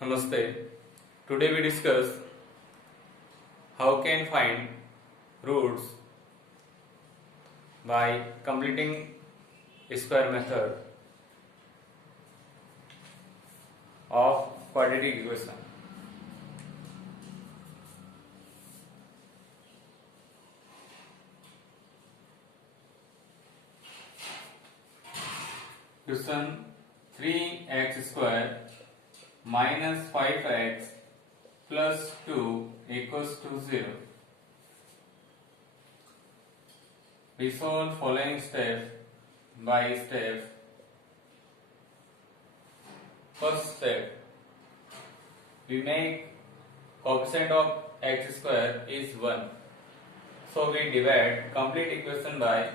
Namaste. Today we discuss how can find roots by completing square method of quadratic equation. Question 3x square minus 5x plus 2 equals to 0. We solve following step by step. First step, we make coefficient of x square is 1. So we divide complete equation by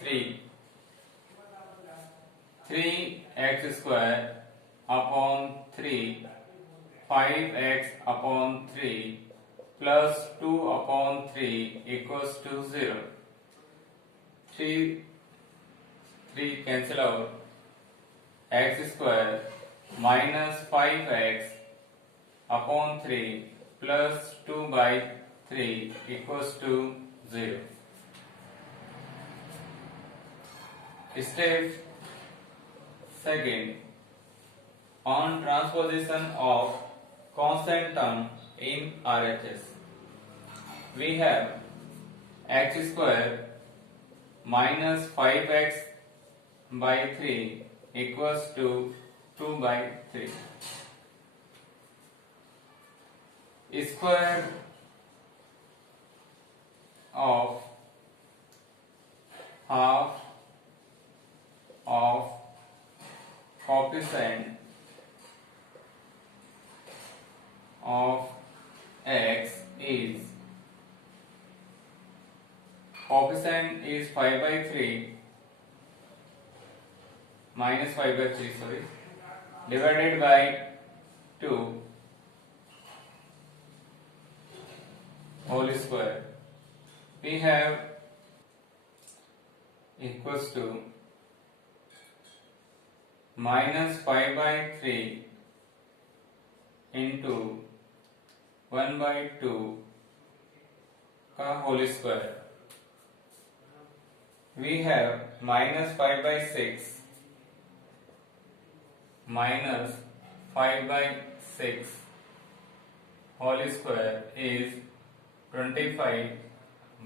3. 3x square upon 3, 5x upon 3 plus 2 upon 3 equals to 0. 3 cancel out. X square minus 5x upon 3 plus 2 by 3 equals to 0. Step second, on transposition of constant term in RHS, we have x square minus 5x by 3 equals to 2 by 3. Square of half of coefficient of x is, coefficient is 5 by 3 minus 5 by 3 divided by 2 whole square. We have equals to minus 5 by 3 into 1 by 2 का whole square. We have minus 5 by 6 minus 5 by 6 whole square is 25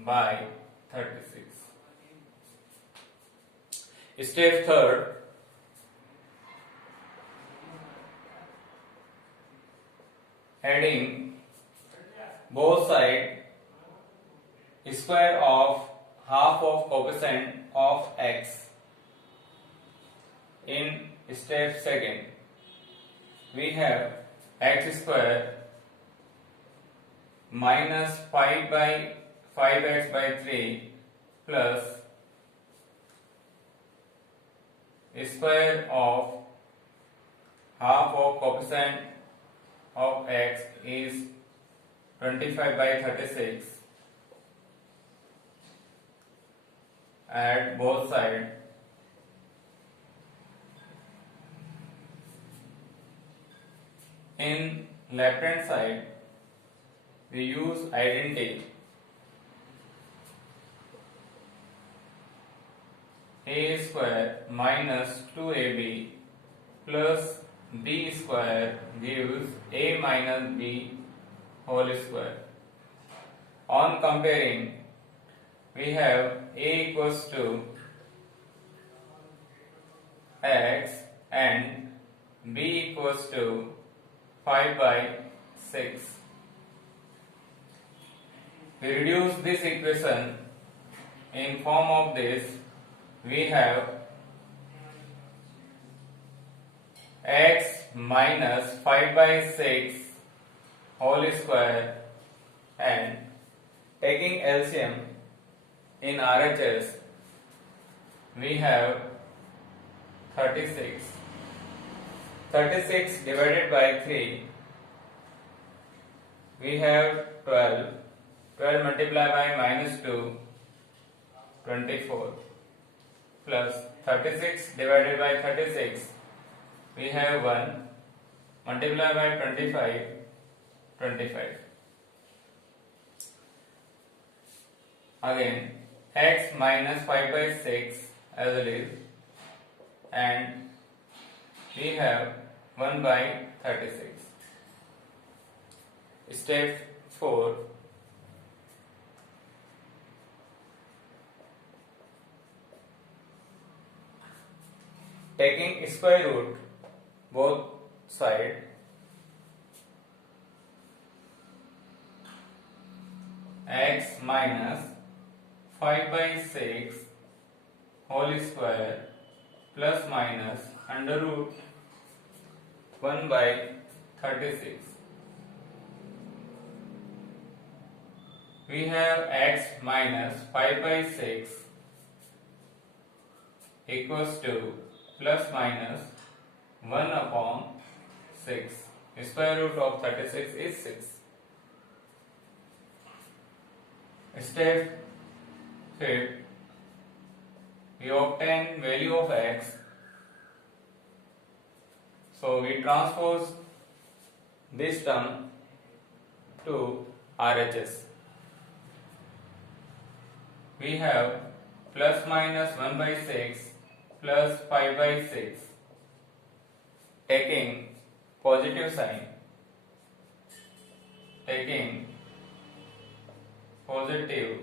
by 36. Step third, adding both sides square of half of coefficient of x. In step second, we have x square minus 5 by 5x by 3 plus square of half of coefficient of x is 25 by 36. Add both sides. In left hand side, we use identity. A square minus 2ab plus b square gives a minus b whole square. On comparing, we have a equals to x and b equals to 5 by 6. We reduce this equation in form of this. We have x minus 5 by 6 whole square and taking LCM in RHS, we have 36. 36 divided by 3, we have 12. 12 multiplied by minus 2, 24 plus 36 divided by 36, we have 1 multiply by 25, 25. Again, x minus 5 by 6 as it is, and we have 1 by 36. Step 4. Taking square root both sides, x minus 5 by 6 whole square plus minus under root 1 by 36. We have x minus 5 by 6 equals to plus minus 1 upon 6. Square root of 36 is 6. Step 5. We obtain value of x. So we transpose this term to RHS. We have plus minus 1 by 6 plus 5 by 6. Taking positive sign. Taking positive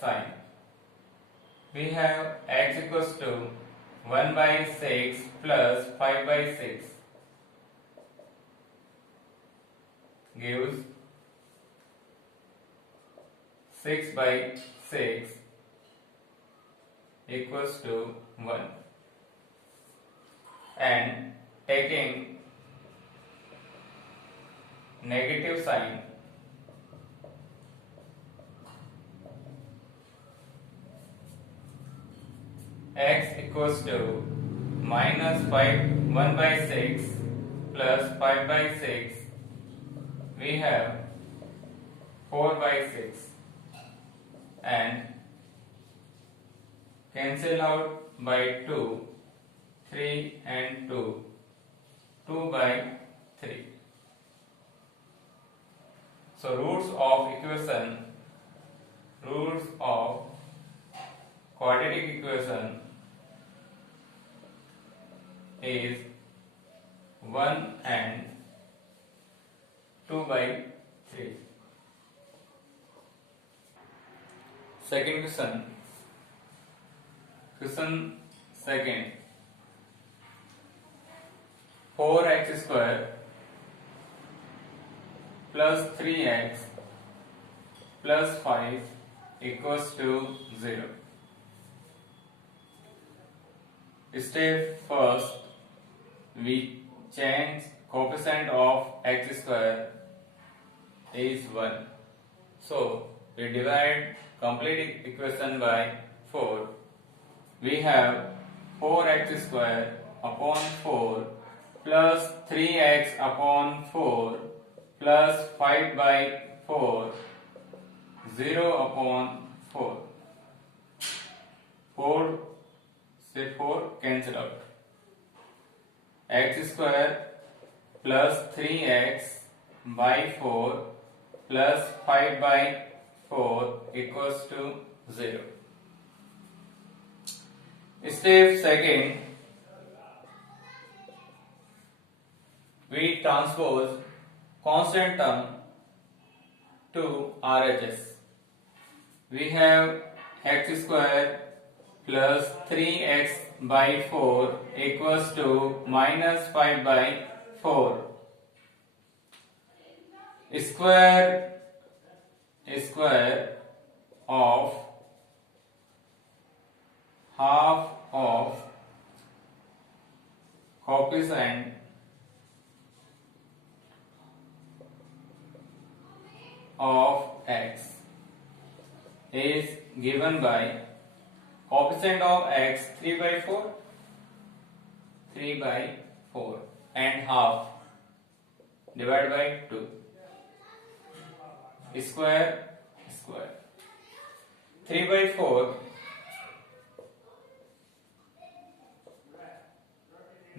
sign. We have x equals to 1 by 6 plus 5 by 6 gives 6 by 6 equals to 1, and taking negative sign, x equals to minus 1 by 6 plus 5 by 6, we have 4 by 6, and cancel out by 2, 3 and 2, 2 by 3. So roots of quadratic equation is 1 and 2 by 3. Second question. Question second. 4x square plus 3x plus 5 equals to 0. Step first, we change coefficient of x square is 1. So we divide complete equation by 4. We have 4x square upon 4 plus 3x upon 4 plus 5 by 4, 0 upon 4. 4 cancel out. X square plus 3x by 4 plus 5 by 4 equals to 0. Step second, we transpose constant term to RHS. We have x square plus 3x by 4 equals to minus 5 by 4. Square of half of coefficient of x is given by coefficient of x 3 by 4 and half divided by 2. Square 3 by 4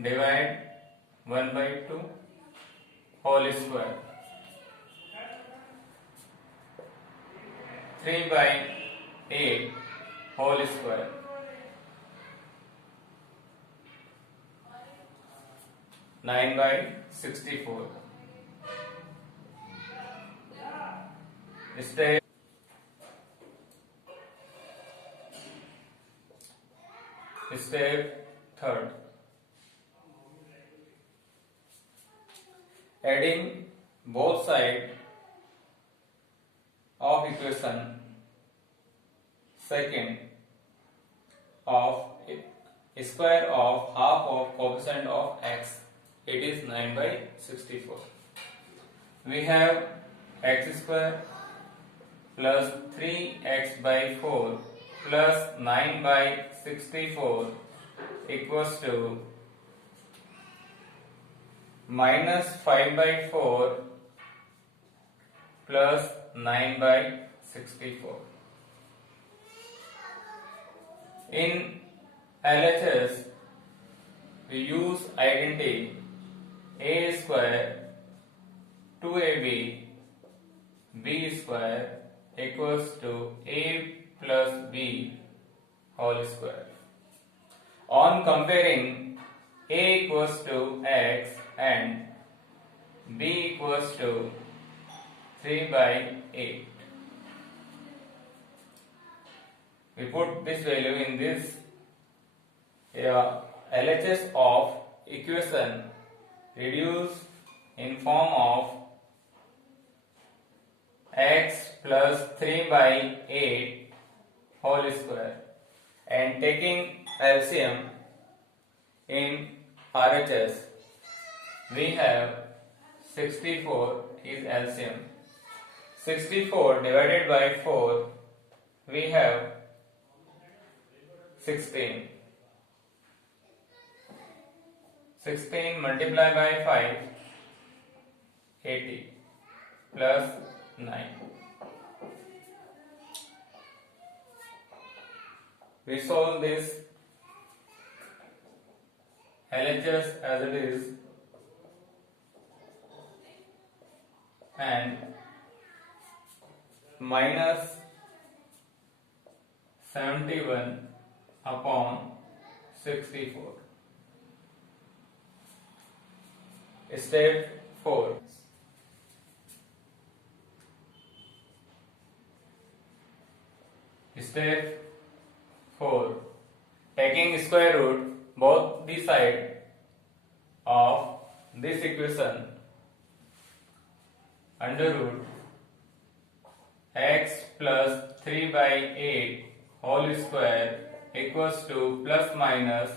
divide 1 by 2 whole square, 3 by 8 whole square, 9 by 64. Step third. Adding both sides of equation second of square of half of coefficient of x, it is 9 by 64. We have x square plus 3x by 4 plus 9 by 64 equals to minus 5 by 4 plus 9 by 64. In LHS, we use identity a square 2ab b square equals to a plus b whole square. On comparing a equals to x and b equals to 3 by 8, we put this value in this LHS of equation reduced in form of x plus 3 by 8 whole square, and taking LCM in RHS, we have 64 is LCM. 64 divided by 4, we have 16. 16 multiplied by 5, 80 plus 9. We solve this LHS as it is and minus 71 upon 64. Step 4. Step 4. Taking square root both the side of this equation, under root x plus 3 by 8 whole square equals to plus minus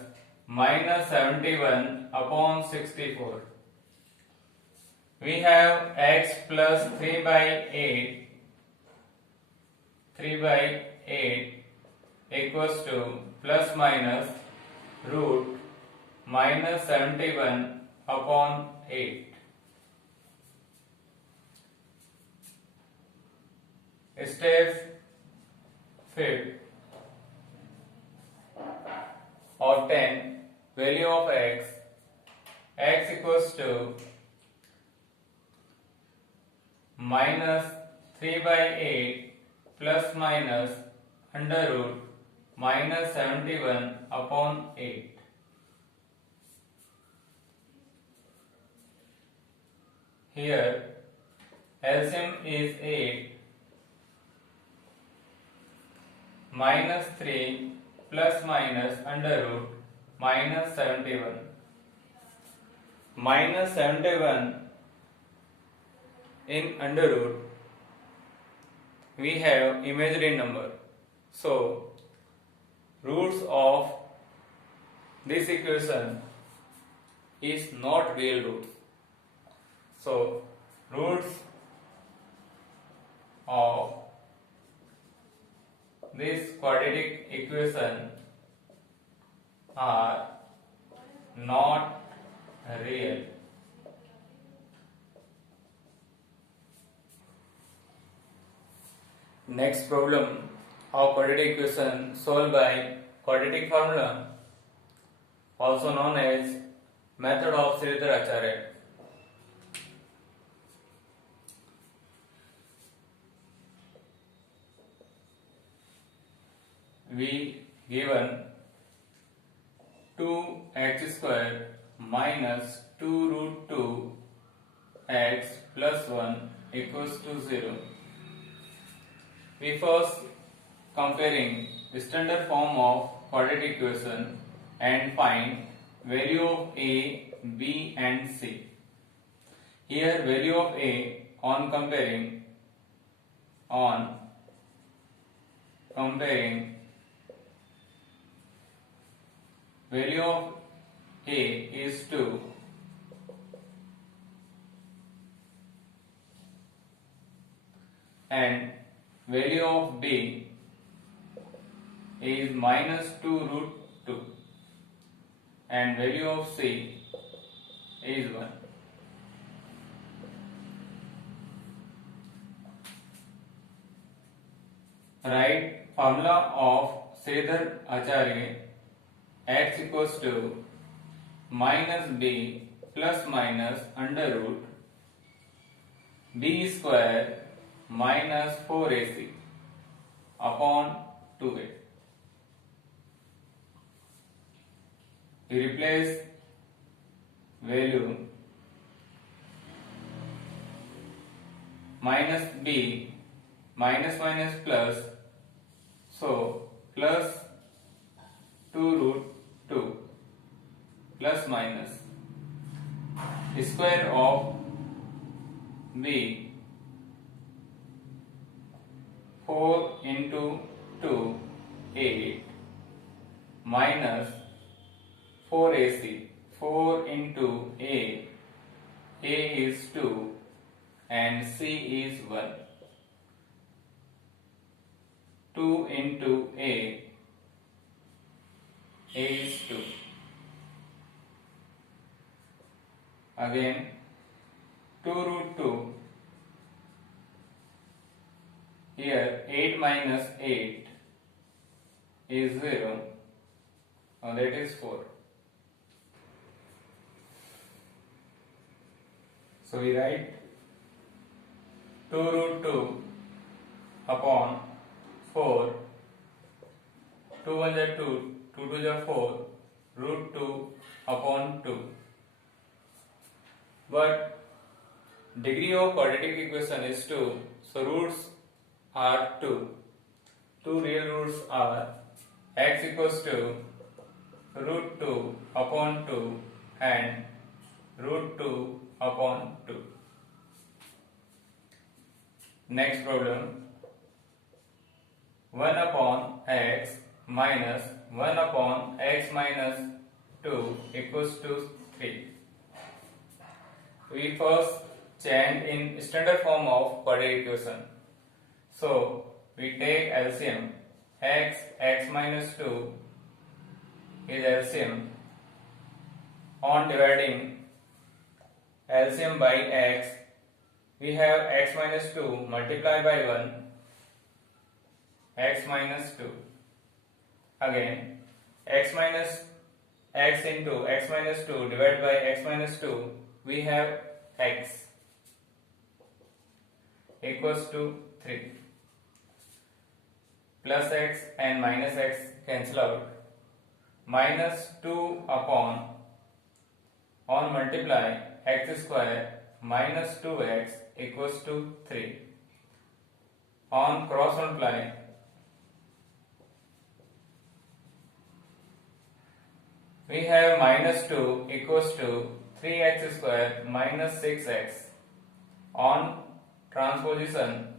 minus 71 upon 64. We have x plus 3 by 8, 3 by 8 equals to plus minus root minus 71 upon 8. Step 5. Obtain value of x. X equals to minus 3 by 8 plus minus under root minus 71 upon 8. Here LCM is 8. Minus 3 plus minus under root minus 71. Minus 71 in under root, we have imaginary number. So roots of this equation is not real roots. So roots of this quadratic equation are not real. Next problem of quadratic equation solved by quadratic formula, also known as Method of Sridhar Acharya. We given 2x square minus 2 root 2 x plus 1 equals to 0. We first comparing standard form of quadratic equation and find value of a, b and c. Here value of a on comparing value of a is 2 and value of b is minus 2 root 2 and value of c is 1. Write formula of Sridhar Acharya. X equals to minus b plus minus under root b square minus 4ac upon 2a. You replace value minus b minus minus plus, so plus 2 root 2 plus minus square of b 4 into 2 8 minus 4ac 4 into a is 2 and c is 1. 2 into a is 2. Again 2 root 2. Here 8 minus 8 is 0. Now that is 4. So we write 2 root 2 upon 4. 2 1 is 2. 2 2 is 4. Root 2 upon 2. But degree of quadratic equation is 2. So roots are 2. Two real roots are x equals to root 2 upon 2 and root 2 upon 2. Next problem. 1 upon x minus 1 upon x minus 2 equals to 3. We first change in standard form of quadratic equation. So we take LCM. X minus 2 is LCM. On dividing LCM by x, we have x minus 2 multiplied by 1, x minus 2. Again, x minus x into x minus 2 divided by x minus 2, we have x equals to 3. Plus x and minus x cancel out. Minus 2 upon on multiply x square minus 2x equals to 3. On cross multiply we have minus 2 equals to 3x square minus 6x. On transposition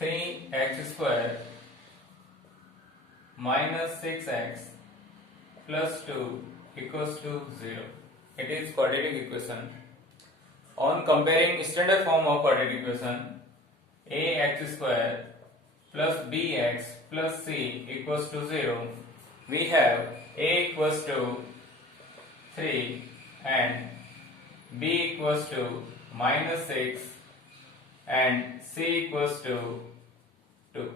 3x square minus 6x plus 2 equals to 0. It is quadratic equation. On comparing standard form of quadratic equation, ax square plus bx plus c equals to 0, we have a equals to 3 and b equals to minus 6 and c equals to 2.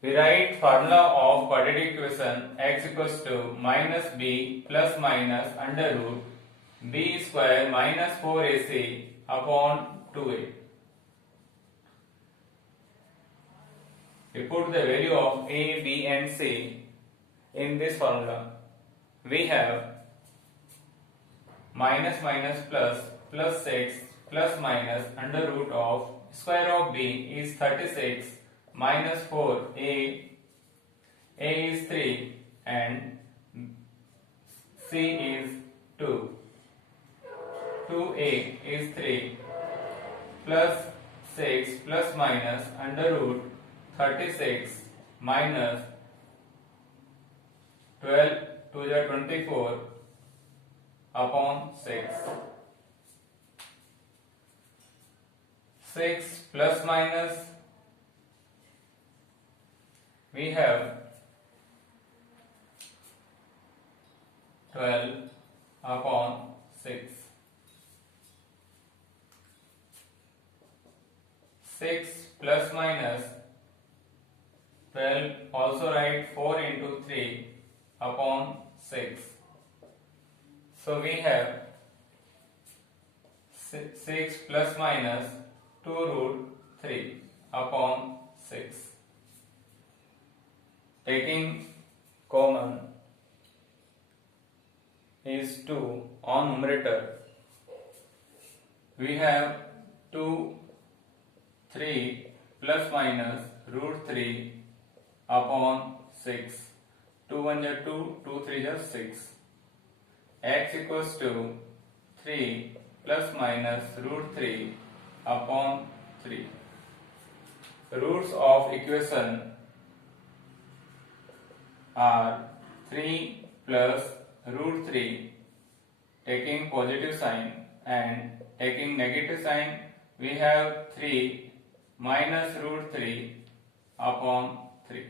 We write formula of quadratic equation x equals to minus b plus minus under root b square minus 4ac upon 2a. We put the value of a, b and c in this formula. We have minus minus plus plus 6 plus minus under root of square of b is 36 minus 4 a is 3 and c is 2. 2a is 3 plus 6 plus minus under root 36 minus 12 to the 24 upon 6. 6 plus minus we have 12 upon 6. 6 plus minus 12 also write 4 into 3 upon 6. So we have 6 plus minus 2 root 3 upon 6. Taking common is 2 on numerator. We have 2, 3 plus minus root 3 upon 6. 2 1 is 2, 2 3 is 6. X equals to 3 plus minus root 3 upon 3. Roots of equation are 3 plus root 3 taking positive sign and taking negative sign we have 3 minus root 3 upon 3.